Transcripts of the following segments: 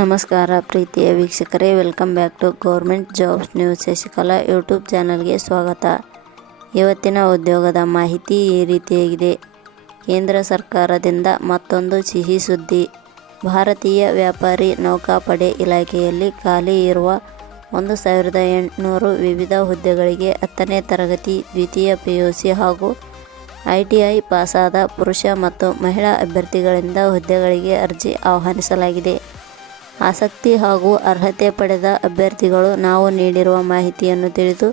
ನಮಸ್ಕಾರ ಪ್ರೀತಿಯ ವೀಕ್ಷಕರೇ welcome back to government jobs news Shashikala YouTube ಚಾನಲ್ಗೆ ಸ್ವಾಗತ. ಇವತ್ತಿನ ಉದ್ಯೋಗದ ಮಾಹಿತಿ ಈ ರೀತಿಯಾಗಿದೆ. ಕೇಂದ್ರ ಸರ್ಕಾರದಿಂದ ಮತ್ತೊಂದು ಸಿಹಿ ಸುದ್ದಿ. ಭಾರತೀಯ ವ್ಯಾಪಾರಿ ನೌಕಾಪಡೆ ಇಲಾಖೆಯಲ್ಲಿ ಖಾಲಿ ಇರುವ ಒಂದು ಸಾವಿರದ ಎಂಟುನೂರು ವಿವಿಧ ಹುದ್ದೆಗಳಿಗೆ ಹತ್ತನೇ ತರಗತಿ, ದ್ವಿತೀಯ ಪಿ ಯು ಸಿ ಹಾಗೂ ಐ ಟಿ ಐ ಪಾಸಾದ ಪುರುಷ ಮತ್ತು ಮಹಿಳಾ ಅಭ್ಯರ್ಥಿಗಳಿಂದ ಹುದ್ದೆಗಳಿಗೆ ಅರ್ಜಿ ಆಹ್ವಾನಿಸಲಾಗಿದೆ. ಆಸಕ್ತಿ ಹಾಗೂ ಅರ್ಹತೆ ಪಡೆದ ಅಭ್ಯರ್ಥಿಗಳು ನಾವು ನೀಡಿರುವ ಮಾಹಿತಿಯನ್ನು ತಿಳಿದು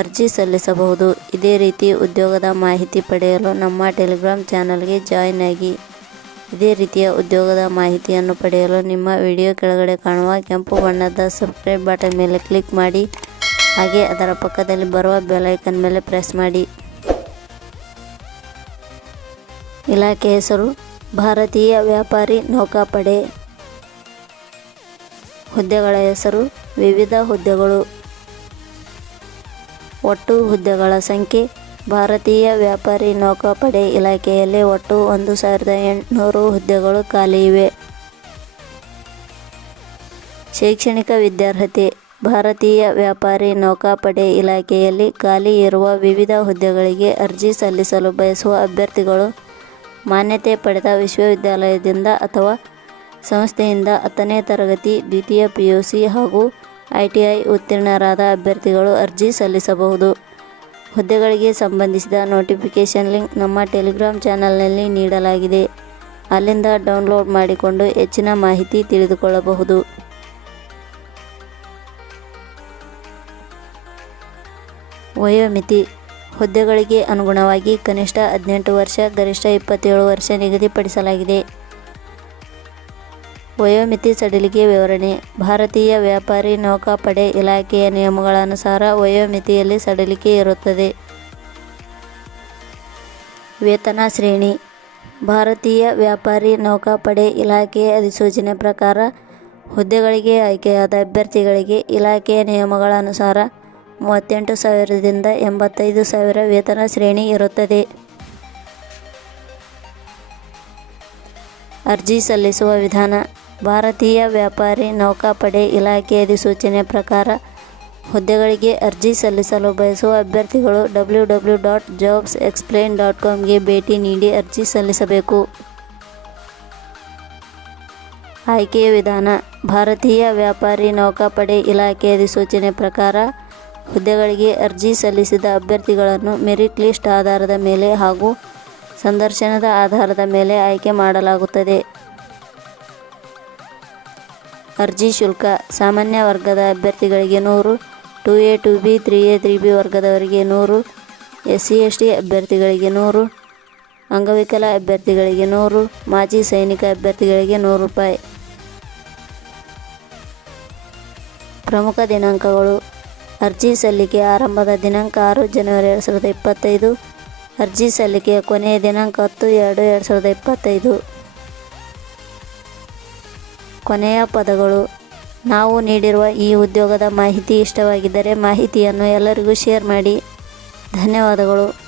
ಅರ್ಜಿ ಸಲ್ಲಿಸಬಹುದು. ಇದೇ ರೀತಿ ಉದ್ಯೋಗದ ಮಾಹಿತಿ ಪಡೆಯಲು ನಮ್ಮ ಟೆಲಿಗ್ರಾಮ್ ಚಾನಲ್ಗೆ ಜಾಯಿನ್ ಆಗಿ. ಇದೇ ರೀತಿಯ ಉದ್ಯೋಗದ ಮಾಹಿತಿಯನ್ನು ಪಡೆಯಲು ನಿಮ್ಮ ವಿಡಿಯೋ ಕೆಳಗಡೆ ಕಾಣುವ ಕೆಂಪು ಬಣ್ಣದ ಸಬ್ಸ್ಕ್ರೈಬ್ ಬಟನ್ ಮೇಲೆ ಕ್ಲಿಕ್ ಮಾಡಿ. ಹಾಗೆ ಅದರ ಪಕ್ಕದಲ್ಲಿ ಬರುವ ಬೆಲೈಕನ್ ಮೇಲೆ ಪ್ರೆಸ್ ಮಾಡಿ. ಇಲಾಖೆ ಹೆಸರು ಭಾರತೀಯ ವ್ಯಾಪಾರಿ ನೌಕಾಪಡೆ ಹುದ್ದೆಗಳ ಹೆಸರು ವಿವಿಧ ಹುದ್ದೆಗಳು. ಒಟ್ಟು ಹುದ್ದೆಗಳ ಸಂಖ್ಯೆ ಭಾರತೀಯ ವ್ಯಾಪಾರಿ ನೌಕಾಪಡೆ ಇಲಾಖೆಯಲ್ಲಿ ಒಟ್ಟು ಒಂದು ಸಾವಿರದ ಎಂಟುನೂರು ಹುದ್ದೆಗಳು ಖಾಲಿ ಇವೆ. ಶೈಕ್ಷಣಿಕ ವಿದ್ಯಾರ್ಹತೆ ಭಾರತೀಯ ವ್ಯಾಪಾರಿ ನೌಕಾಪಡೆ ಇಲಾಖೆಯಲ್ಲಿ ಖಾಲಿ ಇರುವ ವಿವಿಧ ಹುದ್ದೆಗಳಿಗೆ ಅರ್ಜಿ ಸಲ್ಲಿಸಲು ಬಯಸುವ ಅಭ್ಯರ್ಥಿಗಳು ಮಾನ್ಯತೆ ಪಡೆದ ವಿಶ್ವವಿದ್ಯಾಲಯದಿಂದ ಅಥವಾ ಸಂಸ್ಥೆಯಿಂದ ಹತ್ತನೇ ತರಗತಿ, ದ್ವಿತೀಯ ಪಿ ಯು ಸಿ ಹಾಗೂ ಐ ಟಿ ಐ ಉತ್ತೀರ್ಣರಾದ ಅಭ್ಯರ್ಥಿಗಳು ಅರ್ಜಿ ಸಲ್ಲಿಸಬಹುದು. ಹುದ್ದೆಗಳಿಗೆ ಸಂಬಂಧಿಸಿದ ನೋಟಿಫಿಕೇಷನ್ ಲಿಂಕ್ ನಮ್ಮ ಟೆಲಿಗ್ರಾಮ್ ಚಾನಲ್ನಲ್ಲಿ ನೀಡಲಾಗಿದೆ. ಅಲ್ಲಿಂದ ಡೌನ್ಲೋಡ್ ಮಾಡಿಕೊಂಡು ಹೆಚ್ಚಿನ ಮಾಹಿತಿ ತಿಳಿದುಕೊಳ್ಳಬಹುದು. ವಯೋಮಿತಿ ಹುದ್ದೆಗಳಿಗೆ ಅನುಗುಣವಾಗಿ ಕನಿಷ್ಠ ಹದಿನೆಂಟು ವರ್ಷ, ಗರಿಷ್ಠ ಇಪ್ಪತ್ತೇಳು ವರ್ಷ ನಿಗದಿಪಡಿಸಲಾಗಿದೆ. ವಯೋಮಿತಿ ಸಡಿಲಿಕೆ ವಿವರಣೆ. ಭಾರತೀಯ ವ್ಯಾಪಾರಿ ನೌಕಾಪಡೆ ಇಲಾಖೆಯ ನಿಯಮಗಳ ಅನುಸಾರ ವಯೋಮಿತಿಯಲ್ಲಿ ಸಡಿಲಿಕೆ ಇರುತ್ತದೆ. ವೇತನ ಶ್ರೇಣಿ. ಭಾರತೀಯ ವ್ಯಾಪಾರಿ ನೌಕಾಪಡೆ ಇಲಾಖೆಯ ಅಧಿಸೂಚನೆ ಪ್ರಕಾರ ಹುದ್ದೆಗಳಿಗೆ ಆಯ್ಕೆಯಾದ ಅಭ್ಯರ್ಥಿಗಳಿಗೆ ಇಲಾಖೆಯ ನಿಯಮಗಳ ಅನುಸಾರ ಮೂವತ್ತೆಂಟು ಸಾವಿರದಿಂದ ಎಂಬತ್ತೈದು ಸಾವಿರ ವೇತನ ಶ್ರೇಣಿ ಇರುತ್ತದೆ. ಅರ್ಜಿ ಸಲ್ಲಿಸುವ ವಿಧಾನ. ಭಾರತೀಯ ವ್ಯಾಪಾರಿ ನೌಕಾಪಡೆ ಇಲಾಖೆ ಅಧಿಸೂಚನೆ ಪ್ರಕಾರ ಹುದ್ದೆಗಳಿಗೆ ಅರ್ಜಿ ಸಲ್ಲಿಸಲು ಬಯಸುವ ಅಭ್ಯರ್ಥಿಗಳು W W dot jobs explain dot ಕಾಮ್ಗೆ ಭೇಟಿ ನೀಡಿ ಅರ್ಜಿ ಸಲ್ಲಿಸಬೇಕು. ಆಯ್ಕೆಯ ವಿಧಾನ. ಭಾರತೀಯ ವ್ಯಾಪಾರಿ ನೌಕಾಪಡೆ ಇಲಾಖೆ ಅಧಿಸೂಚನೆ ಪ್ರಕಾರ ಹುದ್ದೆಗಳಿಗೆ ಅರ್ಜಿ ಸಲ್ಲಿಸಿದ ಅಭ್ಯರ್ಥಿಗಳನ್ನು ಮೆರಿಟ್ ಲಿಸ್ಟ್ ಆಧಾರದ ಮೇಲೆ ಹಾಗೂ ಸಂದರ್ಶನದ ಆಧಾರದ ಮೇಲೆ ಆಯ್ಕೆ ಮಾಡಲಾಗುತ್ತದೆ. ಅರ್ಜಿ ಶುಲ್ಕ ಸಾಮಾನ್ಯ ವರ್ಗದ ಅಭ್ಯರ್ಥಿಗಳಿಗೆ ನೂರು, two A, two B, three A, three B ವರ್ಗದವರಿಗೆ ನೂರು ಎಸ್ ಸಿ ಎಸ್ ಟಿ ಅಭ್ಯರ್ಥಿಗಳಿಗೆ ನೂರು, ಅಂಗವಿಕಲ ಅಭ್ಯರ್ಥಿಗಳಿಗೆ ನೂರು, ಮಾಜಿ ಸೈನಿಕ ಅಭ್ಯರ್ಥಿಗಳಿಗೆ ನೂರು ರೂಪಾಯಿ. ಪ್ರಮುಖ ದಿನಾಂಕಗಳು ಅರ್ಜಿ ಸಲ್ಲಿಕೆ ಆರಂಭದ ದಿನಾಂಕ ಆರು ಜನವರಿ ಎರಡು ಸಾವಿರದ ಇಪ್ಪತ್ತೈದು. ಅರ್ಜಿ ಸಲ್ಲಿಕೆಯ ಕೊನೆಯ ದಿನಾಂಕ ಹತ್ತು ಎರಡು ಎರಡು ಸಾವಿರದ ಇಪ್ಪತ್ತೈದು. ಕೊನೆಯ ಪದಗಳು. ನಾವು ನೀಡಿರುವ ಈ ಉದ್ಯೋಗದ ಮಾಹಿತಿ ಇಷ್ಟವಾಗಿದ್ದರೆ ಮಾಹಿತಿಯನ್ನು ಎಲ್ಲರಿಗೂ ಶೇರ್ ಮಾಡಿ. ಧನ್ಯವಾದಗಳು.